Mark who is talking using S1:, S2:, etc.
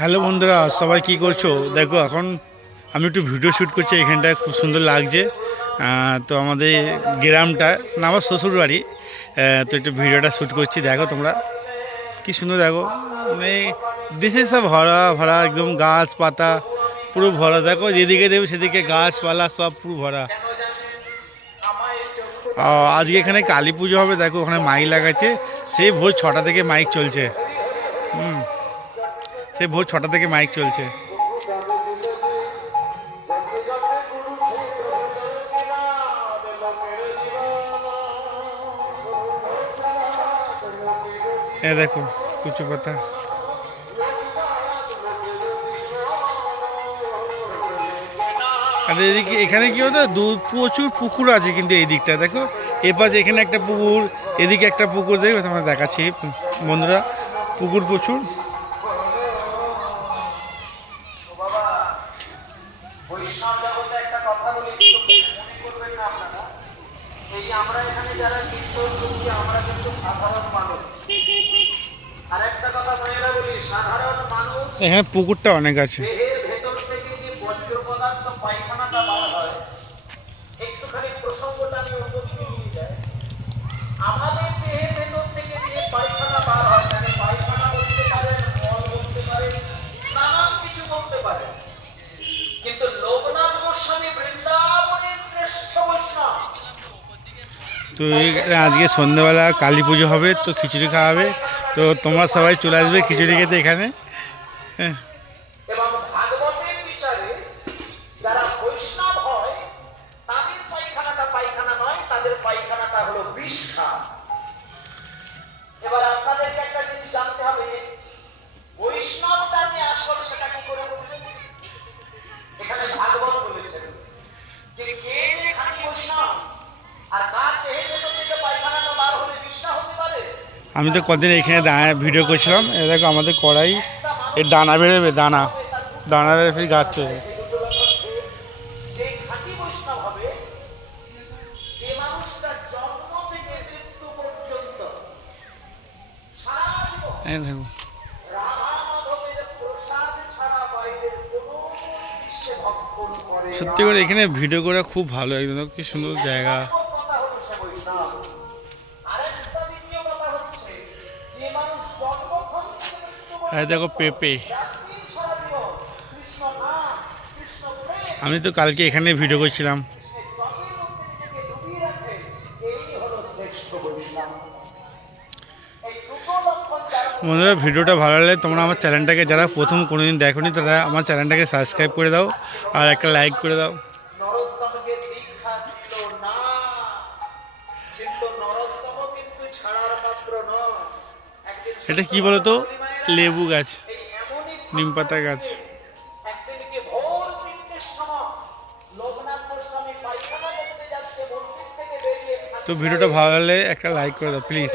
S1: Hello বন্ধুরা, সবাই কি করছ? দেখো, এখন আমি একটু ভিডিও শ্যুট করছি, এখানটায় খুব সুন্দর লাগছে। তো আমাদের গ্রামটা, না, আমার শ্বশুর বাড়ি। তো একটু ভিডিওটা শ্যুট করছি, দেখো তোমরা। কি সুন্দর, দেখো। মানে দেশে সব ভরা ভরা, একদম গাছ পাতা পুরো ভরা। দেখো, যেদিকে দেবে সেদিকে গাছপালা, সব পুরো ভরা। আজকে এখানে কালী পুজো হবে, দেখো, ওখানে মাইক লাগাচ্ছে। সেই ভোর ছটা থেকে মাইক চলছে। হুম। সেই ভোর ছটা থেকে মাইক চলছে। এ দেখো কুচু পাতা। আর এদিকে এখানে কি হতো দু, প্রচুর পুকুর আছে কিন্তু এই দিকটা দেখো। এ পাশে এখানে একটা পুকুর, এদিকে একটা পুকুর, দেখো তোমার দেখাচ্ছি, বন্ধুরা, পুকুর প্রচুর।
S2: একটা কথা বলি মনে করবেন না আপনারা এই আমরা এখানে যারা কীর্তন করছি আমরা কিন্তু সাধারণ মানুষ। আর একটা কথা বলি সাধারণ মানুষ
S1: এখানে পুকুরটা অনেক আছে।
S2: দেহের ভেতর থেকে যে বজ্র পদার্থ বার হয় একটুখানি প্রসঙ্গটা আমি অন্যদিকে নিয়ে যাই আমাদের দেহের ভেতর থেকে যে পায়খানা বার হয় মানে পায়খানা বলতে পারেন মল বলতে পারেন নানান কিছু বলতে পারেন কিন্তু লোকনাথ গোস্বামী বৃন্দাবনের শ্রেষ্ঠ বৈষ্ণব
S1: তো আজকে সন্ধ্যেবেলা কালী পুজো হবে, তো খিচুড়ি খাওয়াবে তো তোমরা সবাই চলে আসবে খিচুড়ি খেতে এখানে। হ্যাঁ। আমি তো কদিন এখানে ভিডিও করছিলাম। এ দেখো আমাদের কড়াই এর দানা বেরোবে দানা। দানা বেরোবে ফির গাছ চলবে। সত্যি করে এখানে ভিডিও করে খুব ভালো, একদম কি সুন্দর জায়গা। দেখো পেঁপে। আমি তো কালকে এখানে ভিডিও করছিলাম। বন্ধুরা ভিডিওটা ভালো লাগলে তোমরা আমার চ্যানেলটাকে যারা প্রথম কোনোদিন দেখোনি, তারা আমার চ্যানেলটাকে সাবস্ক্রাইব করে দাও আর একটা লাইক করে দাও।
S2: ছাড়ার পাত্র নয়।
S1: এটা কি বলো তো লেবু গাছ, নিম পাতা গাছ। তো ভিডিওটা ভালো লাগলে একটা লাইক করে দাও প্লিজ